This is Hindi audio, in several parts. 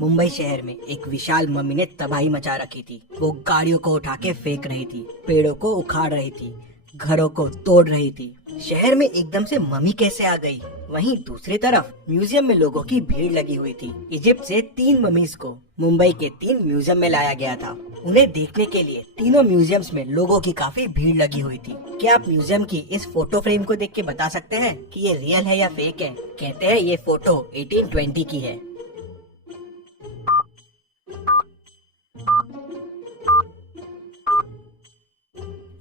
मुंबई शहर में एक विशाल मम्मी ने तबाही मचा रखी थी। वो गाड़ियों को उठा के फेंक रही थी, पेड़ों को उखाड़ रही थी, घरों को तोड़ रही थी। शहर में एकदम से मम्मी कैसे आ गई? वहीं दूसरी तरफ म्यूजियम में लोगों की भीड़ लगी हुई थी। इजिप्ट से 3 ममीज को मुंबई के 3 म्यूजियम में लाया गया था। उन्हें देखने के लिए तीनों म्यूजियम्स में लोगों की काफी भीड़ लगी हुई थी। क्या आप म्यूजियम की इस फोटो फ्रेम को देख के बता सकते हैं कि ये रियल है या फेक है? कहते हैं ये फोटो 1820 की है।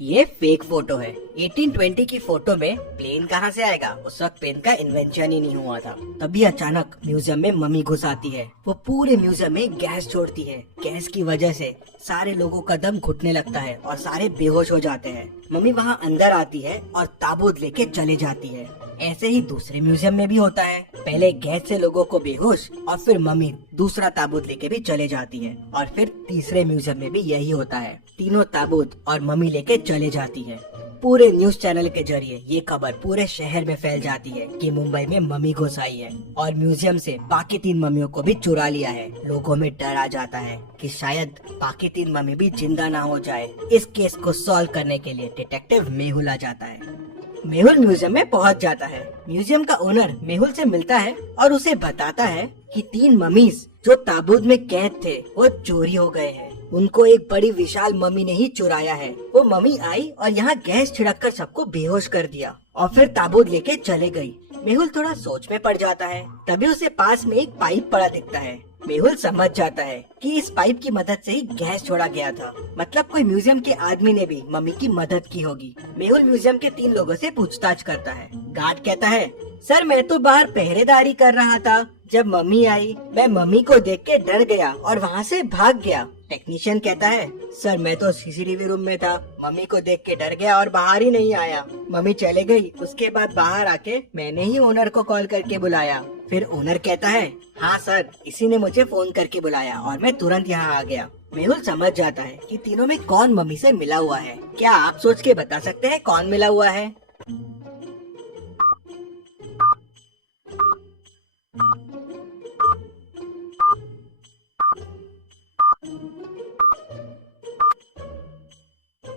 ये फेक फोटो है। 1820 की फोटो में प्लेन कहाँ से आएगा? उस वक्त प्लेन का इन्वेंशन ही नहीं हुआ था। तभी अचानक म्यूजियम में मम्मी घुस आती है। वो पूरे म्यूजियम में गैस छोड़ती है। गैस की वजह से सारे लोगों का दम घुटने लगता है और सारे बेहोश हो जाते हैं। मम्मी वहाँ अंदर आती है और ताबूत लेके चले जाती है। ऐसे ही दूसरे म्यूजियम में भी होता है। पहले गैस से लोगों को बेहोश और फिर मम्मी दूसरा ताबूत लेके भी चले जाती है। और फिर तीसरे म्यूजियम में भी यही होता है। तीनों ताबूत और मम्मी लेके चले जाती है। पूरे न्यूज चैनल के जरिए ये खबर पूरे शहर में फैल जाती है कि मुंबई में मम्मी घुस आई है और म्यूजियम से बाकी 3 मम्मियों को भी चुरा लिया है। लोगों में डर आ जाता है कि शायद बाकी 3 मम्मी भी जिंदा ना हो जाए। इस केस को सॉल्व करने के लिए डिटेक्टिव मेहुल आ जाता है। मेहुल म्यूजियम में पहुंच जाता है। म्यूजियम का ओनर मेहुल से मिलता है और उसे बताता है कि 3 मम्मीज जो ताबूत में कैद थे वो चोरी हो गए हैं। उनको एक बड़ी विशाल मम्मी ने ही चुराया है। वो मम्मी आई और यहाँ गैस छिड़क कर सबको बेहोश कर दिया और फिर ताबूत लेके चले गई। मेहुल थोड़ा सोच में पड़ जाता है। तभी उसे पास में एक पाइप पड़ा दिखता है। मेहुल समझ जाता है कि इस पाइप की मदद से ही गैस छोड़ा गया था। मतलब कोई म्यूजियम के आदमी ने भी मम्मी की मदद की होगी। मेहुल म्यूजियम के 3 लोगों से पूछताछ करता है। गार्ड कहता है, सर मैं तो बाहर पहरेदारी कर रहा था। जब मम्मी आई मैं मम्मी को देख के डर गया और वहाँ से भाग गया। टेक्नीशियन कहता है, सर मैं तो सीसीटीवी रूम में था। मम्मी को देख के डर गया और बाहर ही नहीं आया। मम्मी चले गई। उसके बाद बाहर आके मैंने ही ओनर को कॉल करके बुलाया। फिर ओनर कहता है, हाँ सर इसी ने मुझे फोन करके बुलाया और मैं तुरंत यहाँ आ गया। मेहुल समझ जाता है कि तीनों में कौन मम्मी से मिला हुआ है। क्या आप सोच के बता सकते हैं कौन मिला हुआ है?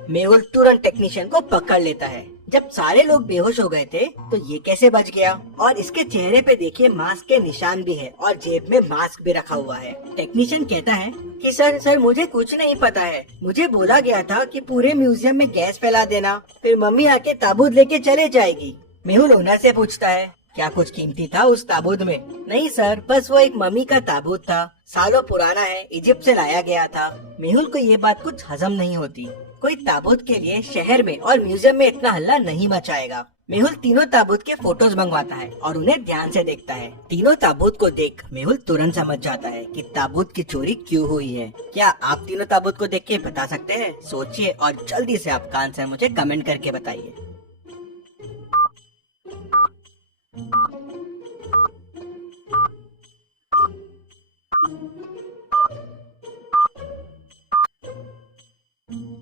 मेहुल तुरंत टेक्नीशियन को पकड़ लेता है। जब सारे लोग बेहोश हो गए थे तो ये कैसे बच गया? और इसके चेहरे पे देखिए मास्क के निशान भी है और जेब में मास्क भी रखा हुआ है। टेक्नीशियन कहता है कि सर मुझे कुछ नहीं पता है। मुझे बोला गया था कि पूरे म्यूजियम में गैस फैला देना, फिर मम्मी आके ताबूत लेके चले जाएगी। मेहुल ओनर से पूछता है, क्या कुछ कीमती था उस ताबूत में? नहीं सर, बस वो एक मम्मी का ताबूत था। सालों पुराना है, इजिप्ट से लाया गया था। मेहुल को ये बात कुछ हजम नहीं होती। कोई ताबूत के लिए शहर में और म्यूजियम में इतना हल्ला नहीं मचाएगा। मेहुल तीनों ताबूत के फोटोज मंगवाता है और उन्हें ध्यान से देखता है। तीनों ताबूत को देख मेहुल तुरंत समझ जाता है कि ताबूत की चोरी क्यों हुई है। क्या आप तीनों ताबूत को देख के बता सकते हैं? सोचिए और जल्दी से आपका आंसर मुझे कमेंट करके बताइए।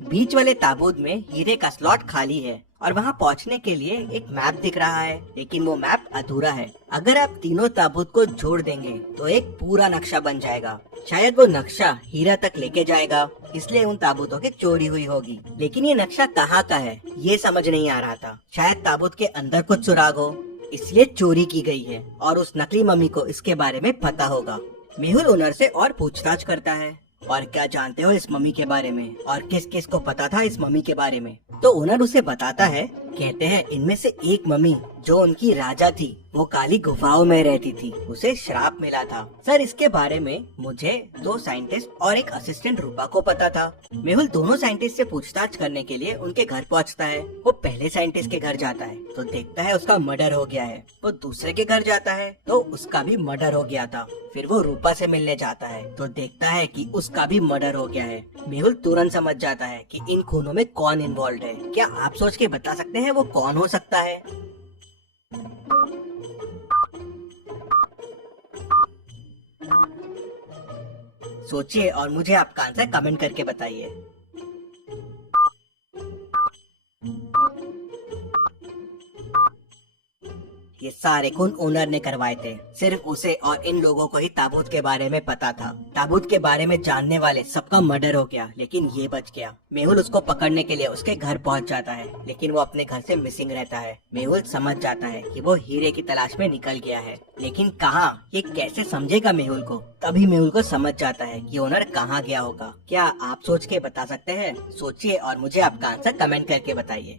बीच वाले ताबूत में हीरे का स्लॉट खाली है और वहाँ पहुँचने के लिए एक मैप दिख रहा है, लेकिन वो मैप अधूरा है। अगर आप तीनों ताबूत को जोड़ देंगे तो एक पूरा नक्शा बन जाएगा। शायद वो नक्शा हीरा तक लेके जाएगा, इसलिए उन ताबूतों की चोरी हुई होगी। लेकिन ये नक्शा कहाँ का है ये समझ नहीं आ रहा था। शायद ताबूत के अंदर कुछ सुराग हो, इसलिए चोरी की गई है और उस नकली मम्मी को इसके बारे में पता होगा। मेहुल ओनर से और पूछताछ करता है, और क्या जानते हो इस मम्मी के बारे में और किस किस को पता था इस मम्मी के बारे में? तो ओनर उसे बताता है। कहते हैं इनमें से एक मम्मी जो उनकी राजा थी वो काली गुफाओं में रहती थी, उसे श्राप मिला था। सर इसके बारे में मुझे 2 साइंटिस्ट और एक असिस्टेंट रूपा को पता था। मेहुल दोनों साइंटिस्ट से पूछताछ करने के लिए उनके घर पहुंचता है। वो पहले साइंटिस्ट के घर जाता है तो देखता है उसका मर्डर हो गया है। वो दूसरे के घर जाता है तो उसका भी मर्डर हो गया था। फिर वो रूपा से मिलने जाता है तो देखता है कि उसका भी मर्डर हो गया है। मेहुल तुरंत समझ जाता है कि इन खूनों में कौन इन्वॉल्व है। क्या आप सोच के बता सकते हैं वो कौन हो सकता है? सोचिए और मुझे आपका आंसर कमेंट करके बताइए। ये सारे खून ओनर ने करवाए थे। सिर्फ उसे और इन लोगों को ही ताबूत के बारे में पता था। ताबूत के बारे में जानने वाले सबका मर्डर हो गया, लेकिन ये बच गया। मेहुल उसको पकड़ने के लिए उसके घर पहुंच जाता है, लेकिन वो अपने घर से मिसिंग रहता है। मेहुल समझ जाता है कि वो हीरे की तलाश में निकल गया है, लेकिन कहाँ, ये कैसे समझेगा मेहुल को? तभी मेहुल को समझ जाता है कि ओनर कहाँ गया होगा। क्या आप सोच के बता सकते हैं? सोचिए और मुझे आपका आंसर कमेंट करके बताइए।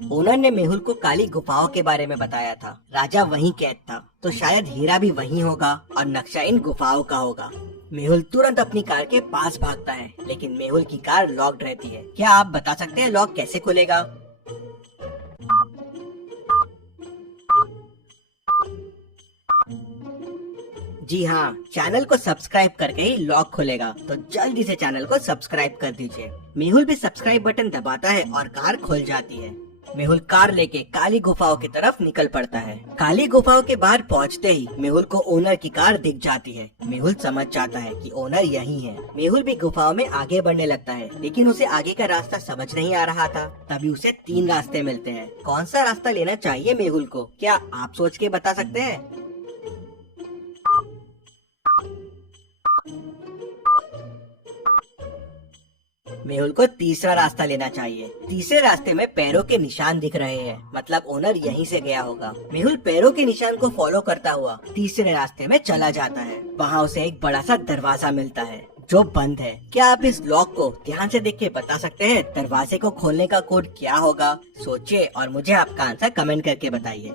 ओनर ने मेहुल को काली गुफाओं के बारे में बताया था। राजा वहीं कैद था, तो शायद हीरा भी वहीं होगा और नक्शा इन गुफाओं का होगा। मेहुल तुरंत अपनी कार के पास भागता है, लेकिन मेहुल की कार लॉक्ड रहती है। क्या आप बता सकते हैं लॉक कैसे खुलेगा? जी हाँ, चैनल को सब्सक्राइब करके ही लॉक खुलेगा, तो जल्दी से चैनल को सब्सक्राइब कर दीजिए। मेहुल भी सब्सक्राइब बटन दबाता है और कार खुल जाती है। मेहुल कार लेके काली गुफाओं की तरफ निकल पड़ता है। काली गुफाओं के बाहर पहुंचते ही मेहुल को ओनर की कार दिख जाती है। मेहुल समझ जाता है कि ओनर यही है। मेहुल भी गुफाओं में आगे बढ़ने लगता है, लेकिन उसे आगे का रास्ता समझ नहीं आ रहा था। तभी उसे 3 रास्ते मिलते हैं। कौन सा रास्ता लेना चाहिए मेहुल को? क्या आप सोच के बता सकते हैं? मेहुल को तीसरा रास्ता लेना चाहिए। तीसरे रास्ते में पैरों के निशान दिख रहे हैं, मतलब ओनर यहीं से गया होगा। मेहुल पैरों के निशान को फॉलो करता हुआ तीसरे रास्ते में चला जाता है। वहाँ उसे एक बड़ा सा दरवाजा मिलता है जो बंद है। क्या आप इस लॉक को ध्यान से देख के बता सकते हैं दरवाजे को खोलने का कोड क्या होगा? सोचिए और मुझे आपका आंसर कमेंट करके बताइए।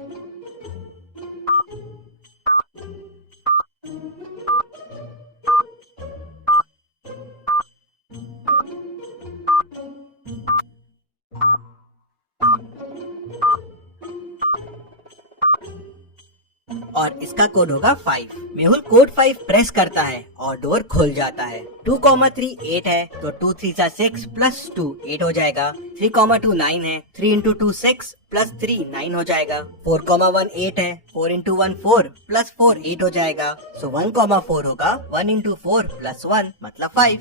और इसका कोड होगा 5। मेहुल कोड 5 प्रेस करता है और डोर खुल जाता है। 2,3 8 है, तो 2 3 6 प्लस 2 8 हो जाएगा। 3,2 9 है, 3 इंटू 2 6 प्लस 3 9 हो जाएगा। 4,1 8 है, 4 इंटू 1 4 प्लस 4 8 हो जाएगा। सो 1,4 होगा 1 इंटू 4 प्लस 1 मतलब 5।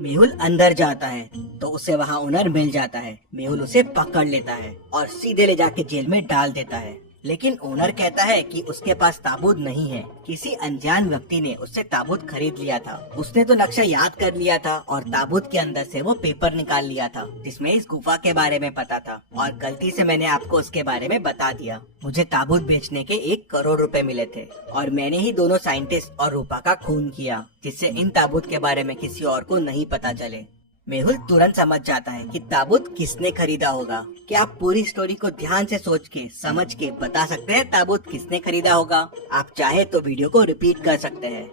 मेहुल अंदर जाता है तो उसे वहाँ ओनर मिल जाता है। मेहुल उसे पकड़ लेता है और सीधे ले जाके जेल में डाल देता है, लेकिन ओनर कहता है कि उसके पास ताबूत नहीं है। किसी अनजान व्यक्ति ने उससे ताबूत खरीद लिया था। उसने तो नक्शा याद कर लिया था और ताबूत के अंदर से वो पेपर निकाल लिया था जिसमें इस गुफा के बारे में पता था, और गलती से मैंने आपको उसके बारे में बता दिया। मुझे ताबूत बेचने के 1 करोड़ रुपए मिले थे और मैंने ही दोनों साइंटिस्ट और रूपा का खून किया, जिससे इन ताबूत के बारे में किसी और को नहीं पता चले। मेहुल तुरंत समझ जाता है कि ताबूत किसने खरीदा होगा। क्या आप पूरी स्टोरी को ध्यान से सोच के समझ के बता सकते हैं ताबूत किसने खरीदा होगा? आप चाहे तो वीडियो को रिपीट कर सकते हैं।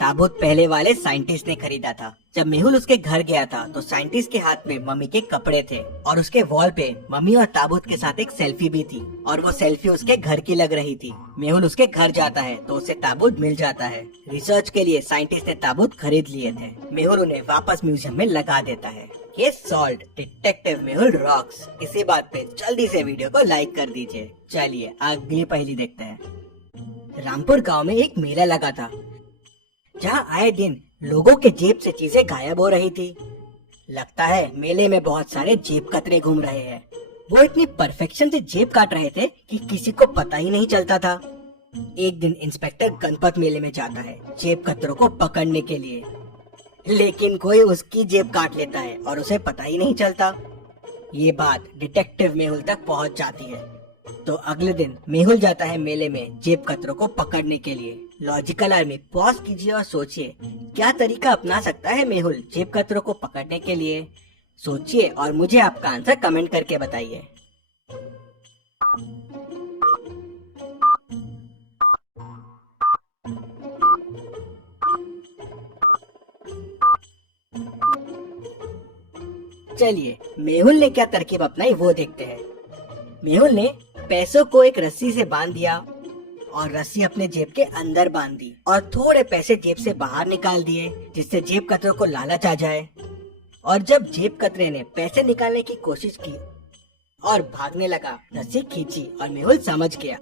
ताबूत पहले वाले साइंटिस्ट ने खरीदा था। जब मेहुल उसके घर गया था तो साइंटिस्ट के हाथ में मम्मी के कपड़े थे और उसके वॉल पे मम्मी और ताबूत के साथ एक सेल्फी भी थी, और वो सेल्फी उसके घर की लग रही थी। मेहुल उसके घर जाता है तो उसे ताबूत मिल जाता है। रिसर्च के लिए साइंटिस्ट ने ताबूत खरीद लिए थे। मेहुल उन्हें वापस म्यूजियम में लगा देता है। ये सॉल्ट डिटेक्टिव मेहुल रॉक्स। इसी बात पे जल्दी से वीडियो को लाइक कर दीजिए। चलिए अगली पहेली देखते हैं। रामपुर गाँव में एक मेला लगा था जहाँ आए दिन लोगों के जेब से चीजें गायब हो रही थी। लगता है मेले में बहुत सारे जेब कतरे घूम रहे हैं। वो इतनी परफेक्शन से जेब काट रहे थे कि किसी को पता ही नहीं चलता था। एक दिन इंस्पेक्टर गणपत मेले में जाता है जेब कतरों को पकड़ने के लिए, लेकिन कोई उसकी जेब काट लेता है और उसे पता ही नहीं चलता। ये बात डिटेक्टिव मेहुल तक पहुंच जाती है। तो अगले दिन मेहुल जाता है मेले में जेब कतरों को पकड़ने के लिए। लॉजिकल आर्मी पॉज कीजिए और सोचिए क्या तरीका अपना सकता है मेहुल जेब कतरों को पकड़ने के लिए। सोचिए और मुझे आपका आंसर कमेंट करके बताइए। चलिए मेहुल ने क्या तरकीब अपनाई वो देखते हैं। मेहुल ने पैसों को एक रस्सी से बांध दिया और रस्सी अपने जेब के अंदर बांध दी और थोड़े पैसे जेब से बाहर निकाल दिए, जिससे जेब कतरों को लालच आ जाए। और जब जेब कतरे ने पैसे निकालने की कोशिश की और भागने लगा, रस्सी खींची और मेहुल समझ गया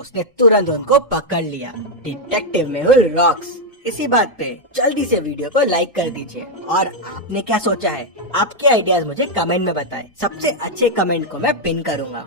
उसने तुरंत उनको पकड़ लिया। Detective Mehul rocks. इसी बात पे जल्दी से वीडियो को लाइक कर दीजिए। और आपने क्या सोचा है, आपके आइडियाज मुझे कमेंट में बताएं। सबसे अच्छे कमेंट को मैं पिन करूंगा।